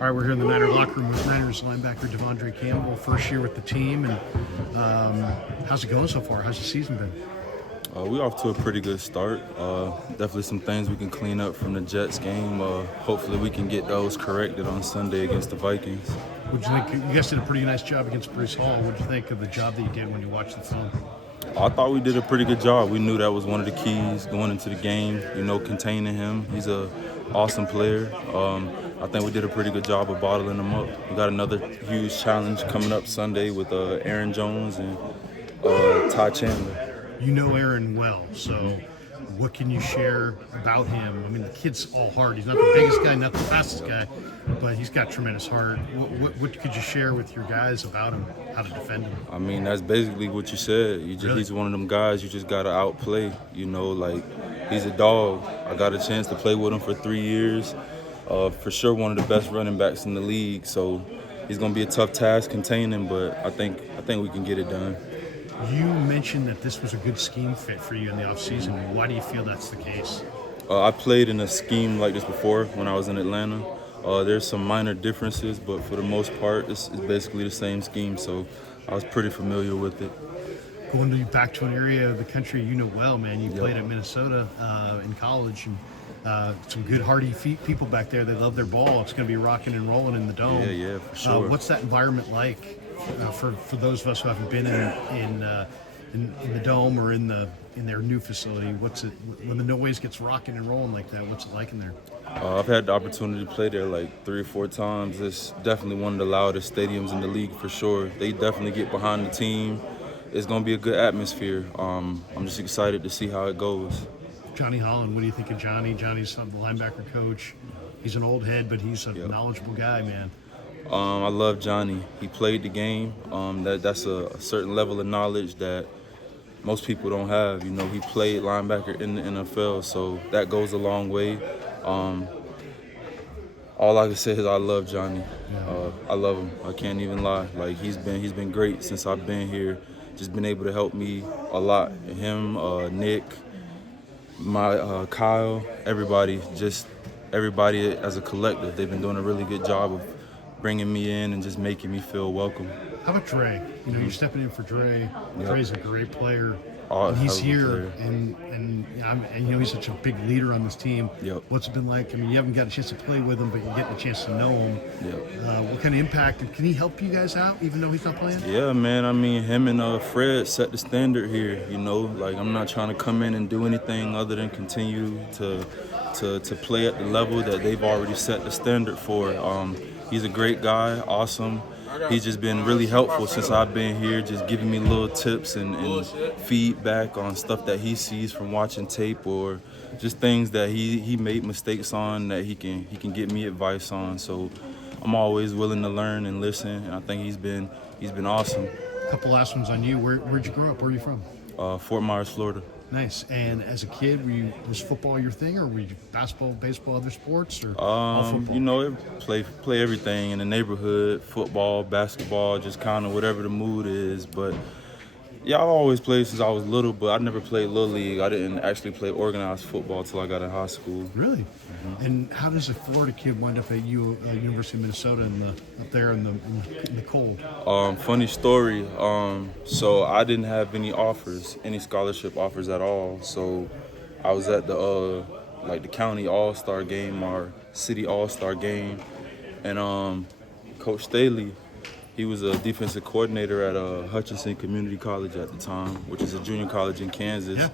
All right, we're here in the Niner locker room with Niners linebacker DeVondre Campbell, first year with the team. And how's it going so far? How's the season been? We're off to a pretty good start. Definitely some things we can clean up from the Jets game. Hopefully we can get those corrected on Sunday against the Vikings. What'd you think? You guys did a pretty nice job against Brees Hall. What'd you think of the job that you did when you watched the film? I thought we did a pretty good job. We knew that was one of the keys going into the game, containing him. He's an awesome player. I think we did a pretty good job of bottling him up. We got another huge challenge coming up Sunday with Aaron Jones and Ty Chandler. You know Aaron well, so what can you share about him? I mean, the kid's all heart. He's not the biggest guy, not the fastest guy, but he's got tremendous heart. What could you share with your guys about him, how to defend him? I mean, that's basically what you said. Really? He's one of them guys you just got to outplay. He's a dog. I got a chance to play with him for 3 years. For sure one of the best running backs in the league, so he's going to be a tough task containing him, but I think we can get it done. You mentioned that this was a good scheme fit for you in the offseason. Why do you feel that's the case? I played in a scheme like this before when I was in Atlanta. There's some minor differences, but for the most part, it's basically the same scheme, so I was pretty familiar with it. Going back to an area of the country you know well, man. You played at Minnesota in college, and some good, hardy people back there. They love their ball. It's going to be rocking and rolling in the Dome. Yeah, for sure. What's that environment like for those of us who haven't been in the Dome or in their new facility? What's it when the noise gets rocking and rolling like that? What's it like in there? I've had the opportunity to play there like 3 or 4 times. It's definitely one of the loudest stadiums in the league for sure. They definitely get behind the team. It's going to be a good atmosphere. I'm just excited to see how it goes. Johnny Holland, what do you think of Johnny? Johnny's the linebacker coach. He's an old head, but he's a knowledgeable guy, man. I love Johnny. He played the game. That's a certain level of knowledge that most people don't have. He played linebacker in the NFL, so that goes a long way. All I can say is I love Johnny. I love him. I can't even lie. Like he's been great since I've been here. Just been able to help me a lot. Him, Nick, Kyle, everybody as a collective. They've been doing a really good job of bringing me in and just making me feel welcome. How about Dre? You're stepping in for Dre. Dre's a great player. And he's here, and he's such a big leader on this team. What's it been like? I mean, you haven't got a chance to play with him, but you're getting a chance to know him. What kind of impact? Can he help you guys out, even though he's not playing? Yeah, man. I mean, him and Fred set the standard here. I'm not trying to come in and do anything other than continue to play at the level that they've already set the standard for. He's a great guy, awesome. He's just been really helpful since I've been here, just giving me little tips and feedback on stuff that he sees from watching tape or just things that he made mistakes on that he can give me advice on. So I'm always willing to learn and listen, and I think he's been awesome. A couple last ones on you. Where'd you grow up? Where are you from? Fort Myers, Florida. Nice. And as a kid, was football your thing, or were you basketball, baseball, other sports, or all football? Play everything in the neighborhood, football, basketball, just kind of whatever the mood is. But yeah, I've always played since I was little, but I never played Little League. I didn't actually play organized football until I got in high school. Really? Mm-hmm. And how does a Florida kid wind up at University of Minnesota up there in the cold? Funny story. So I didn't have any scholarship offers at all. So I was at the county all-star game or city all-star game, and Coach Staley, he was a defensive coordinator at Hutchinson Community College at the time, which is a junior college in Kansas. Yeah.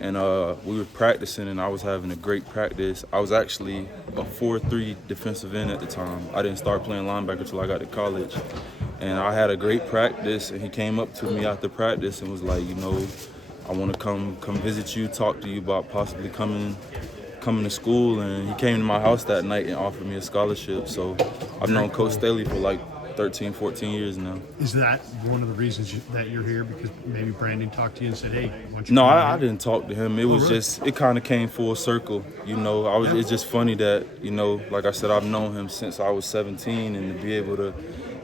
And we were practicing, and I was having a great practice. I was actually a 4-3 defensive end at the time. I didn't start playing linebacker until I got to college. And I had a great practice, and he came up to me after practice and was like, I want to come visit you, talk to you about possibly coming to school. And he came to my house that night and offered me a scholarship. So I've known Coach Staley for like 13, 14 years now. Is that one of the reasons that you're here? Because maybe Brandon talked to you and said, hey, why don't you No, come I here? didn't talk to him. It was just, it kind of came full circle. It's just funny that, like I said, I've known him since I was 17, and to be able to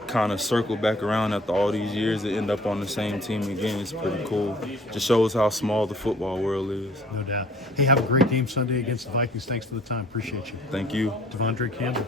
kind of circle back around after all these years and end up on the same team again is pretty cool. Just shows how small the football world is. No doubt. Hey, have a great game Sunday against the Vikings. Thanks for the time. Appreciate you. Thank you. DeVondre Campbell.